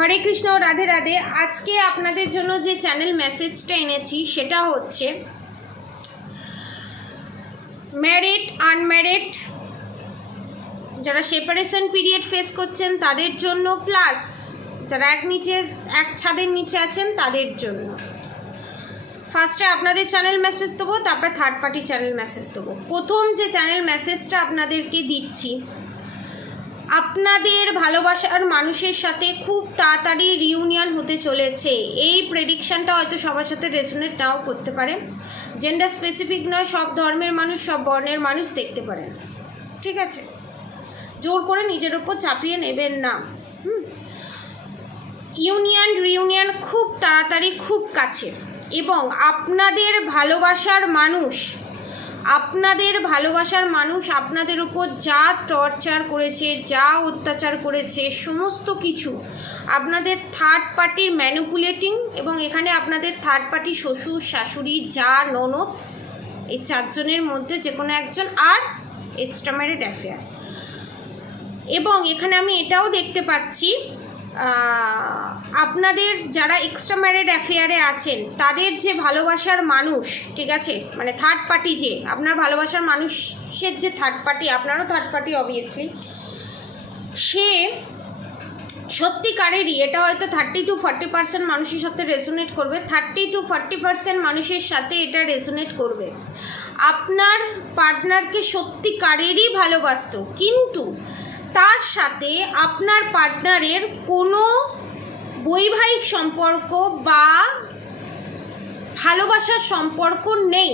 হরে কৃষ্ণ, রাধে রাধে। আজকে আপনাদের জন্য যে চ্যানেল মেসেজটা এনেছি সেটা হচ্ছে ম্যারিড আনম্যারিড যারা সেপারেশন পিরিয়ড ফেস করছেন তাদের জন্য, প্লাস যারা এক ছাদের নিচে আছেন তাদের জন্য। ফার্স্টে আপনাদের চ্যানেল মেসেজ দেবো, তারপর থার্ড পার্টি চ্যানেল মেসেজ দেবো। প্রথম যে চ্যানেল মেসেজটা আপনাদেরকে দিচ্ছি, আপনাদের ভালোবাসার মানুষের সাথে খুব তাড়াতাড়ি রিউনিয়ন হতে চলেছে। এই প্রেডিকশানটা হয়তো সবার সাথে রেজোনেট নাও করতে পারে, জেন্ডার স্পেসিফিক নয়, সব ধর্মের মানুষ সব বর্ণের মানুষ দেখতে পারেন, ঠিক আছে? জোর করে নিজের ওপর চাপিয়ে নেবেন না। রিউনিয়ন খুব তাড়াতাড়ি, খুব কাছে। এবং আপনাদের ভালোবাসার মানুষ আপনাদের উপর যা টর্চার করেছে, যা অত্যাচার করেছে, সমস্ত কিছু আপনাদের থার্ড পার্টির ম্যানিপুলেটিং, এবং এখানে আপনাদের থার্ড পার্টি শ্বশুর, শাশুড়ি, যা, ননদ, এই চারজনের মধ্যে যে কোনো একজন, আর এক্সট্রা ম্যারিড অ্যাফেয়ার। এবং এখানে আমি এটাও দেখতে পাচ্ছি আপনাদের যারা এক্সট্রা ম্যারিড অ্যাফেয়ারে আছেন তাদের যে ভালোবাসার মানুষ, ঠিক আছে, মানে থার্ড পার্টি, যে আপনার ভালোবাসার মানুষের যে থার্ড পার্টি, আপনারও থার্ড পার্টি অবভিয়াসলি, সে সত্যিকারেরই, এটা হয়তো 30 to 40% মানুষের সাথে রেজোনেট করবে, 30 to 40% মানুষের সাথে এটা রেজোনেট করবে। আপনার পার্টনারকে সত্যিকারেরই ভালোবাসতো, কিন্তু তার সাথে আপনার পার্টনারের কোনো বৈবাহিক সম্পর্ক বা ভালোবাসার সম্পর্ক নেই।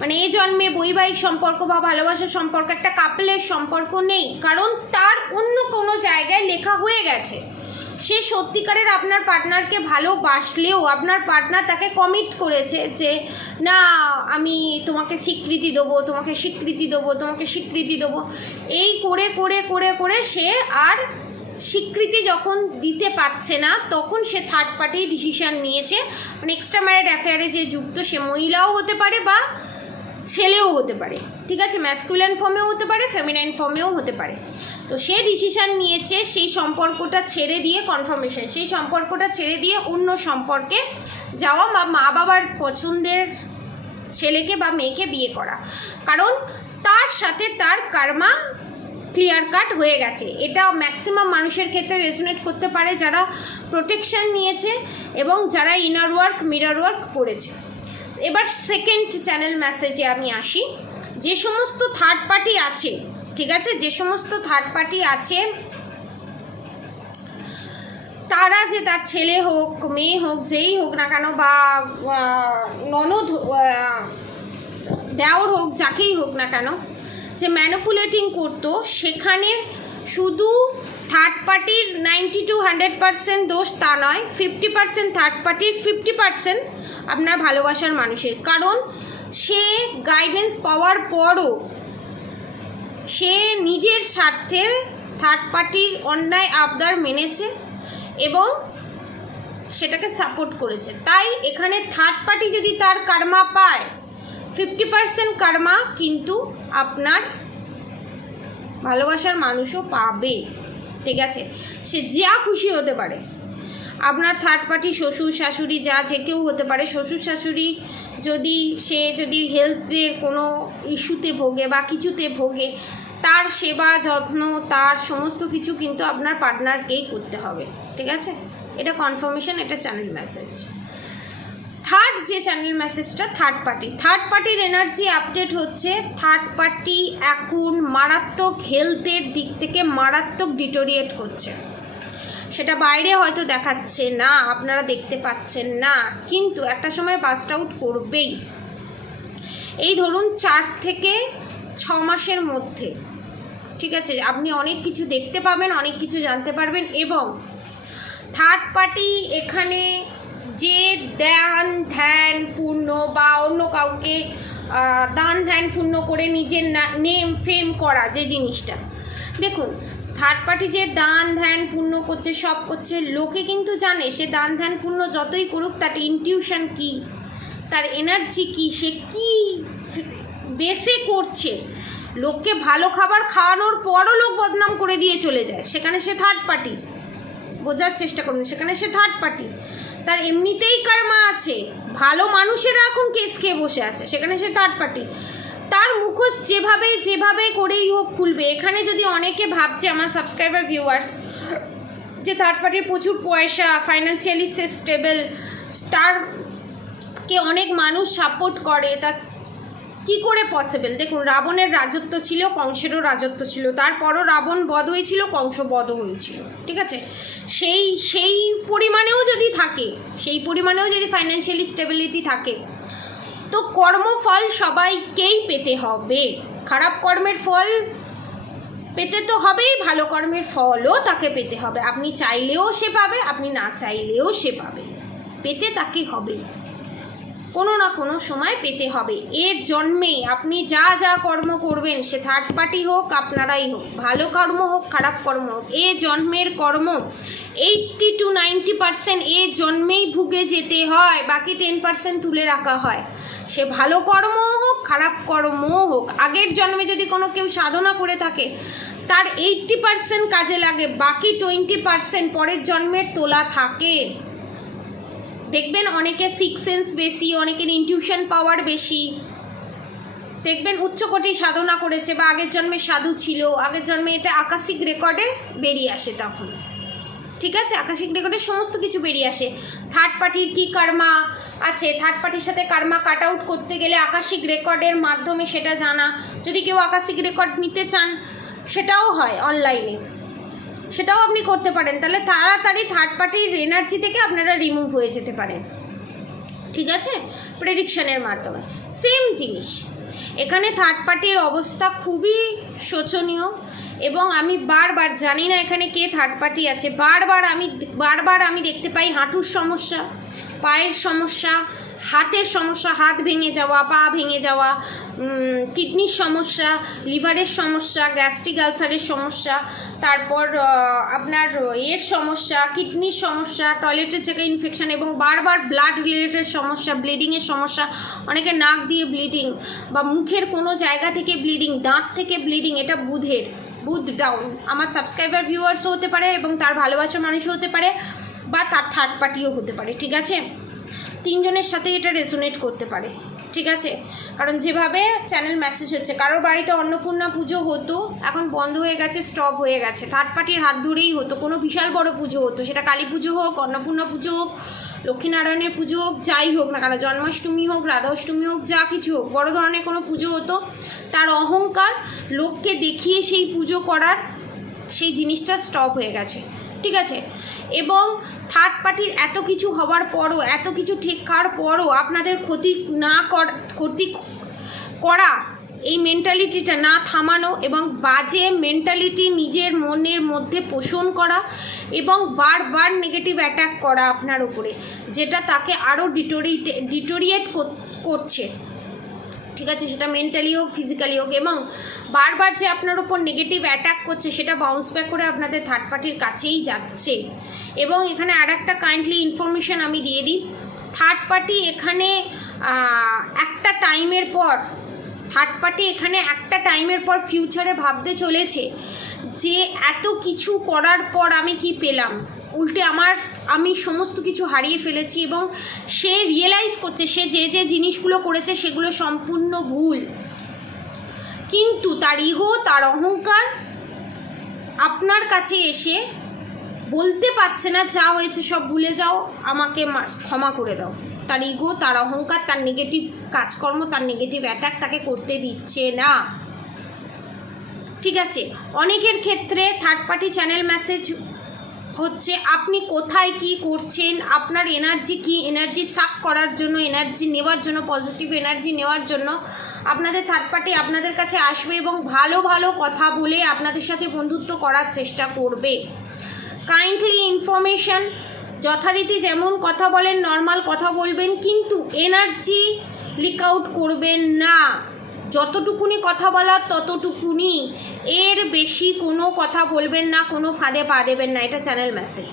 মানে এই জন্মে বৈবাহিক সম্পর্ক বা ভালোবাসার সম্পর্ক, একটা কাপলের সম্পর্ক নেই, কারণ তার অন্য কোনো জায়গায় লেখা হয়ে গেছে। সে সত্যিকারের আপনার পার্টনারকে ভালোবাসলেও আপনার পার্টনার তাকে কমিট করেছে যে না, আমি তোমাকে স্বীকৃতি দেবো, এই করে করে করে করে সে আর স্বীকৃতি যখন দিতে পারছে না, তখন সে থার্ড পার্টি ডিসিশন নিয়েছে। মানে এক্সট্রা ম্যারিড অ্যাফেয়ারে যে যুক্ত, সে মহিলাও হতে পারে বা ছেলেও হতে পারে, ঠিক আছে, ম্যাসকুলিন ফর্মেও হতে পারে, ফেমিনাইন ফর্মেও হতে পারে। তো সে ডিসিশান নিয়েছে সেই সম্পর্কটা ছেড়ে দিয়ে, কনফার্মেশন, সেই সম্পর্কটা ছেড়ে দিয়ে অন্য সম্পর্কে যাওয়া বা মা বাবার পছন্দের ছেলেকে বা মেয়েকে বিয়ে করা, কারণ তার সাথে তার কার্মা ক্লিয়ার কাট হয়ে গেছে। এটা ম্যাক্সিমাম মানুষের ক্ষেত্রে রেজোনেট করতে পারে যারা প্রোটেকশন নিয়েছে এবং যারা ইনার ওয়ার্ক, মিরর ওয়ার্ক করেছে। এবার সেকেন্ড চ্যানেল মেসেজে আমি আসি। যে সমস্ত থার্ড পার্টি আছে, ঠিক আছে, যে সমস্ত থার্ড পার্টি আছে তারা, যে তার ছেলে হোক, মেয়ে হোক, যেই হোক না কেন, বা ননদ, দেওর হোক, যাকেই হোক না কেন, যে ম্যানিপুলেটিং করতো, সেখানে শুধু থার্ড পার্টির 90 to 100% দোষ তা নয়, 50% থার্ড পার্টির, 50% আপনার ভালোবাসার মানুষের। কারণ সে গাইডেন্স পাওয়ার পরও সে নিজের স্বার্থে থার্ড পার্টির অন্যায় আবদার মেনেছে এবং সেটাকে সাপোর্ট করেছে। তাই এখানে থার্ড পার্টি যদি তার কার্মা পায়, 50% কার্মা কিন্তু আপনার ভালোবাসার মানুষও পাবে, ঠিক আছে? সে যা খুশি হতে পারে, আপনার থার্ড পার্টি শ্বশুর শাশুড়ি, যা যে কেউ হতে পারে। শ্বশুর শাশুড়ি যদি হেলথের কোনো ইস্যুতে ভোগে বা কিছুতে ভোগে, তার সেবা যত্ন, তার সমস্ত কিছু কিন্তু আপনার পার্টনারকেই করতে হবে, ঠিক আছে? এটা কনফার্মেশন, এটা চ্যানেল মেসেজ। থার্ড যে চ্যানেল মেসেজটা, থার্ড পার্টির এনার্জি আপডেট হচ্ছে। থার্ড পার্টি এখন মারাত্মক হেলথের দিক থেকে মারাত্মক ডিটোরিয়েট করছে। সেটা বাইরে হয়তো দেখাচ্ছে না, আপনারা দেখতে পাচ্ছেন না, কিন্তু একটা সময় বাস্ট আউট করবেই। এই ধরুন 4 থেকে 6 মাসের মধ্যে, ঠিক আছে, আপনি অনেক কিছু দেখতে পাবেন, অনেক কিছু জানতে পারবেন। এবং থার্ড পার্টি এখানে যে দান ধ্যান পূর্ণ বা অন্য কাউকে দান ধ্যান পূর্ণ করে নিজের নেম ফেম করা, যে জিনিসটা, দেখুন, থার্ড পার্টি যে দান ধ্যান পূর্ণ করছে, সব করছে, লোকে কিন্তু জানে সে দান ধ্যান পূর্ণ যতই করুক, তার ইনটিউশন কি, তার এনার্জি কি, সে কি বেসে করছে। লোককে ভালো খাবার খাওয়ানোর পরও লোক বদনাম করে দিয়ে চলে যায়, সেখানে সে থার্ড পার্টি। বোঝার চেষ্টা করুন, সেখানে সে থার্ড পার্টি, তার এমনিতেই কার্মা আছে, ভালো মানুষেরা এখন কেস খেয়ে বসে আছে, সেখানে সে থার্ড পার্টি, তার মুখোশ যেভাবে করেই হোক খুলবে। এখানে যদি অনেকে ভাবছে আমার সাবস্ক্রাইবার ভিউয়ার্স যে থার্ড পার্টির প্রচুর পয়সা, ফাইন্যান্সিয়ালি সে স্টেবল, তারকে অনেক মানুষ সাপোর্ট করে, তা কি করে পসিবল? দেখুন, রাবণের রাজত্ব ছিল, কংসেরও রাজত্ব ছিল, তারপরও রাবণ বধ হয়েছিল, কংস বধ হয়েছিল, ঠিক আছে? সেই পরিমাণেও যদি থাকে, সেই পরিমাণেও যদি ফাইন্যান্সিয়ালি স্টেবিলিটি থাকে, তো কর্মফল সবাইকেই পেতে হবে। খারাপ কর্মের ফল পেতে তো হবেই, ভালো কর্মের ফলও তাকে পেতে হবে। আপনি চাইলেও সে পাবে, আপনি না চাইলেও সে পাবে, পেতে তাকে হবে, কোনো না কোনো সময় পেতে হবে। এর জন্মেই আপনি যা যা কর্ম করবেন, সে থার্ড পার্টি হোক আপনারাই হোক, ভালো কর্ম হোক খারাপ কর্ম হোক, এ জন্মের কর্ম 80 to 90% এ জন্মেই ভুগে যেতে হয়, বাকি 10% তুলে রাখা হয়। সে ভালো কর্ম হোক খারাপ কর্মও হোক, আগের জন্মে যদি কোনো কেউ সাধনা করে থাকে তার 80% কাজে লাগে, বাকি 20% পরের জন্মের তোলা থাকে। দেখবেন অনেকে সিক্স সেন্স বেশি, অনেকের ইনটিউশন পাওয়ার বেশি, দেখবেন উচ্চকোটি সাধনা করেছে বা আগের জন্মে সাধু ছিল, আগের জন্মে এটা আকাশিক রেকর্ডে বেরিয়ে আসে তখন, ঠিক আছে? আকাশিক রেকর্ডে সমস্ত কিছু বেরিয়ে আসে। থার্ড পার্টির কী কার্মা আছে, থার্ড পার্টির সাথে কার্মা কাট আউট করতে গেলে আকাশিক রেকর্ডের মাধ্যমে সেটা জানা, যদি কেউ আকাশিক রেকর্ড নিতে চান সেটাও হয় অনলাইনে, সেটাও আপনি করতে পারেন, তাহলে তাড়াতাড়ি থার্ড পার্টির এনার্জি থেকে আপনারা রিমুভ হয়ে যেতে পারেন, ঠিক আছে? প্রেডিকশনের মাধ্যমে সেম জিনিস এখানে থার্ড পার্টির অবস্থা খুবই শোচনীয়। এবং আমি বারবার, জানি না এখানে কে থার্ড পার্টি আছে, বারবার আমি দেখতে পাই হাঁটুর সমস্যা, পায়ের সমস্যা, হাতের সমস্যা, হাত ভেঙে যাওয়া, পা ভেঙে যাওয়া, কিডনির সমস্যা, লিভারের সমস্যা, গ্যাস্ট্রিক আলসারের সমস্যা, তারপর আপনার এর সমস্যা, কিডনির সমস্যা, টয়লেটের জায়গায় ইনফেকশন, এবং বারবার ব্লাড রিলেটেড সমস্যা, ব্লিডিংয়ের সমস্যা, অনেকে নাক দিয়ে ব্লিডিং বা মুখের কোনো জায়গা থেকে ব্লিডিং, দাঁত থেকে ব্লিডিং, এটা বুথ ডাউন। আমার সাবস্ক্রাইবার ভিউয়ার্সও হতে পারে এবং তার ভালোবাসার মানুষও হতে পারে, বা তার থার্ড পার্টিও হতে পারে, ঠিক আছে? তিনজনের সাথে এটা রেজোনেট করতে পারে, ঠিক আছে? কারণ যেভাবে চ্যানেল মেসেজ হচ্ছে, কারোর বাড়িতে অন্নপূর্ণা পুজো হতো, এখন বন্ধ হয়ে গেছে, স্টপ হয়ে গেছে, থার্ড পার্টির হাত ধরেই হতো, কোনো বিশাল বড় পুজো হতো, সেটা কালী পুজো হোক, অন্নপূর্ণা পুজো হোক, লক্ষ্মীনারায়ণের পুজো হোক, যাই হোক না কেন, জন্মাষ্টমী হোক, রাধাষ্টমী হোক, যা কিছু হোক, বড় ধরনের কোনো পুজো হতো, তার অহংকার লোককে দেখিয়ে সেই পুজো করার সেই জিনিসটা স্টপ হয়ে গেছে, ঠিক আছে? এবং থার্ড পার্টির এত কিছু হওয়ার পরও, এত কিছু ঠিক খাওয়ার পরও আপনাদের ক্ষতি করা, এই মেন্টালিটিটা না থামানো এবং বাজে মেন্টালিটি নিজের মনের মধ্যে পোষণ করা এবং বারবার নেগেটিভ অ্যাটাক করা আপনার উপরে, যেটা তাকে আরও ডিটোরিয়েট করছে, ঠিক আছে? সেটা মেন্টালি হোক, ফিজিক্যালি হোক, এবং বারবার যে আপনার উপর নেগেটিভ অ্যাটাক করছে সেটা বাউন্স ব্যাক করে আপনাদের থার্ড পার্টির কাছেই যাচ্ছে। এবং এখানে আর একটা কাইন্ডলি ইনফরমেশান আমি দিয়ে দিই, থার্ড পার্টি এখানে একটা টাইমের পর ফিউচারে ভাবতে চলেছে যে এত কিছু করার পর আমি কি পেলাম, উল্টে আমি সমস্ত কিছু হারিয়ে ফেলেছি, এবং সে রিয়েলাইজ করছে সে যে জিনিসগুলো করেছে সেগুলো সম্পূর্ণ ভুল, কিন্তু তার ইগো, তার অহংকার আপনার কাছে এসে বলতে পারছে না যা হয়েছে সব ভুলে যাও, আমাকে ক্ষমা করে দাও। তার ইগো, তার অহংকার, তার নেগেটিভ কাজকর্ম, তার নেগেটিভ অ্যাটাক তাকে করতে দিচ্ছে না, ঠিক আছে? অনেকের ক্ষেত্রে থার্ড পার্টি চ্যানেল মেসেজ হচ্ছে আপনি কোথায় কি করছেন, আপনার এনার্জি কি, এনার্জি সাক করার জন্য, এনার্জি নেওয়ার জন্য, পজিটিভ এনার্জি নেওয়ার জন্য আপনাদের থার্ড পার্টি আপনাদের কাছে আসবে এবং ভালো ভালো কথা বলে আপনাদের সাথে বন্ধুত্ব করার চেষ্টা করবে। কাইন্ডলি ইনফরমেশান, যথারীতি যেমন কথা বলেন নর্মাল কথা বলবেন, কিন্তু এনার্জি লিক আউট করবেন না, যতটুকুনি কথা বলার ততটুকুনি, এর বেশি কোনো কথা বলবেন না, কোনো ফাঁদে পা দেবেন না, এটা চ্যানেল মেসেজ।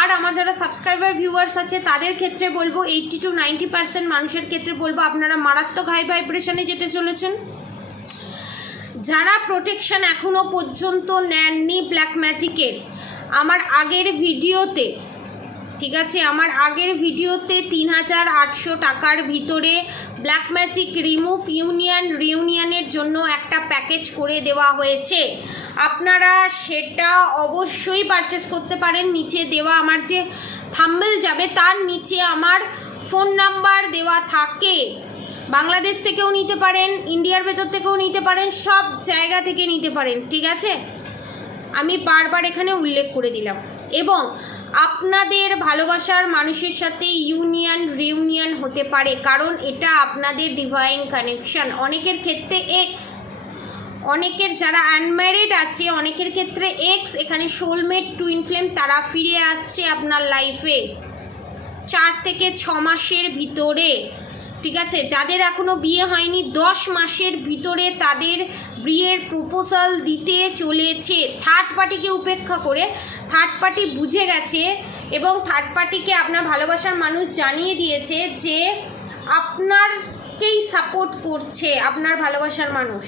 আর আমার যারা সাবস্ক্রাইবার ভিউয়ার্স আছে তাদের ক্ষেত্রে বলবো, 80 to 90% মানুষের ক্ষেত্রে বলবো আপনারা মারাত্মক হাই ভাইব্রেশনে যেতে চলেছেন। যারা প্রোটেকশন এখনও পর্যন্ত নেননি ব্ল্যাক ম্যাজিকের, আমার আগের ভিডিওতে, ঠিক আছে, আমার আগের ভিডিওতে ৩,৮০০ টাকার ভিতরে ব্ল্যাক ম্যাজিক রিমুভ রিউনিয়নের জন্য একটা প্যাকেজ করে দেওয়া হয়েছে। আপনারা সেটা অবশ্যই পারচেস করতে পারেন। নিচে দেওয়া আমার যে থাম্বনেল যাবে তার নিচে আমার ফোন নাম্বার দেওয়া থাকে। বাংলাদেশ থেকেও নিতে পারেন, ইন্ডিয়ার ভেতর থেকেও নিতে পারেন, সব জায়গা থেকে নিতে পারেন, ঠিক আছে। আমি বারবার এখানে উল্লেখ করে দিলাম। এবং আপনাদের ভালোবাসার মানুষের সাথে রিউনিয়ন হতে পারে, কারণ এটা আপনাদের ডিভাইন কানেকশন। অনেকের ক্ষেত্রে এক্স, অনেকের যারা আনম্যারিড আছে অনেকের ক্ষেত্রে এক্স, এখানে সোলমেট টুইন ফ্লেম তারা ফিরে আসছে আপনার লাইফে 4 থেকে 6 মাসের ভিতরে, ঠিক আছে। যাদের এখনও বিয়ে হয়নি 10 মাসের ভিতরে তাদের বিয়ের প্রপোজাল দিতে চলেছে। থার্ড পার্টিকে উপেক্ষা করে থার্ড পার্টি বুঝে গেছে এবং থার্ড পার্টিকে আপনার ভালোবাসার মানুষ জানিয়ে দিয়েছে যে আপনারকেই সাপোর্ট করছে। আপনার ভালোবাসার মানুষ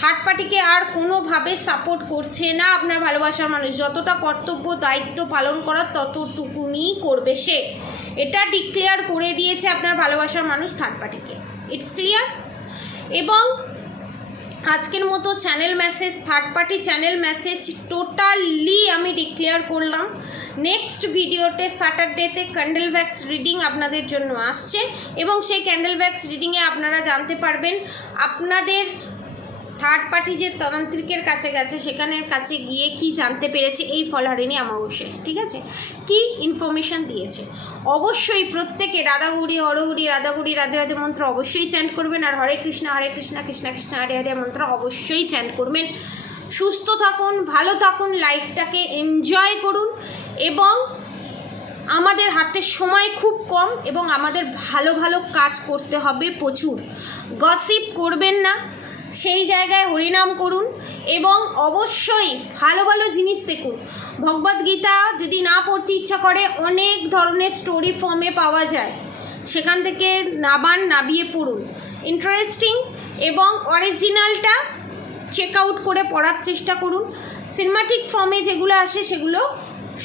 থার্ড পার্টিকে আর কোনোভাবে সাপোর্ট করছে না। আপনার ভালোবাসার মানুষ যতটা কর্তব্য দায়িত্ব পালন করার ততটুকুনি করবে সে, এটা ডিক্লেয়ার করে দিয়েছে আপনার ভালোবাসার মানুষ থার্ড পার্টিকে। It's clear. এবং আজকের মতো channel message, third party channel message totally আমি ডিক্লেয়ার করলাম। নেক্সট ভিডিওতে স্যাটারডেতে ক্যান্ডেল ভ্যাক্স রিডিং আপনাদের জন্য আসছে এবং সেই ক্যান্ডেল ভ্যাক্স রিডিংয়ে আপনারা জানতে পারবেন আপনাদের থার্ড পার্টি যে তান্ত্রিকের কাছে গেছে সেখানের কাছে গিয়ে কি জানতে পেরেছে এই ফলহারিণী অমাবস্যায়, ঠিক আছে, কি ইনফরমেশান দিয়েছে। অবশ্যই প্রত্যেকে রাধাগৌরী হরহরি রাধাগৌরী রাধে রাধে মন্ত্র অবশ্যই চ্যান্ট করবেন, আর হরে কৃষ্ণ কৃষ্ণ কৃষ্ণ হরে হরে মন্ত্র অবশ্যই চ্যান্ট করবেন। সুস্থ থাকুন, ভালো থাকুন, লাইফটাকে এনজয় করুন। এবং আমাদের হাতে সময় খুব কম এবং আমাদের ভালো ভালো কাজ করতে হবে প্রচুর। গসিপ করবেন না, সেই জায়গায় হরিনাম করুন এবং অবশ্যই ভালো ভালো জিনিস দেখুন। ভগবদ্গীতা যদি না পড়তে ইচ্ছা করে অনেক ধরনের স্টোরি ফর্মে পাওয়া যায়, সেখান থেকে নাবিয়ে পড়ুন, ইন্টারেস্টিং এবং অরিজিনালটা চেক আউট করে পড়ার চেষ্টা করুন। সিনেমাটিক ফর্মে যেগুলো আসে সেগুলো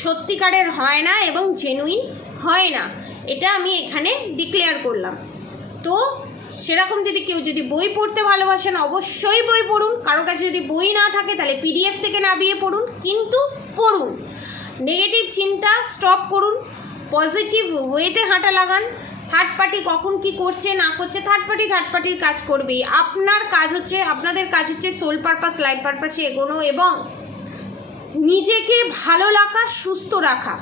সত্যিকারের হয় না এবং জেনুইন হয় না, এটা আমি এখানে ডিক্লেয়ার করলাম। তো সেরকম যদি কেউ যদি বই পড়তে ভালোবাসেন অবশ্যই বই পড়ুন। কারোর কাছে যদি বই না থাকে তাহলে পিডিএফ থেকে নামিয়ে পড়ুন, কিন্তু পড়ুন। নেগেটিভ চিন্তা স্টপ করুন, পজিটিভ ওয়েতে হাঁটা লাগান। থার্ড পার্টি কখন কি করছে না করছে, থার্ড পার্টির কাজ করবেই। আপনাদের কাজ হচ্ছে সোল পারপাস, লাইফ পারপাসে এগোনো এবং নিজেকে ভালো রাখা, সুস্থ রাখা।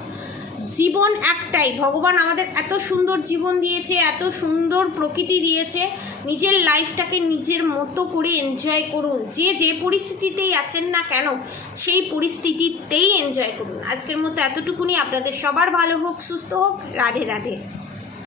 জীবন একটাই, ভগবান আমাদের এত সুন্দর জীবন দিয়েছে, এত সুন্দর প্রকৃতি দিয়েছে, নিজের লাইফটাকে নিজের মতো করে এনজয় করুন। যে পরিস্থিতিতেই আছেন না কেন সেই পরিস্থিতিতেই এনজয় করুন। আজকের মতো এতটুকুনি। আপনাদের সবার ভালো হোক, সুস্থ হোক। রাধে রাধে।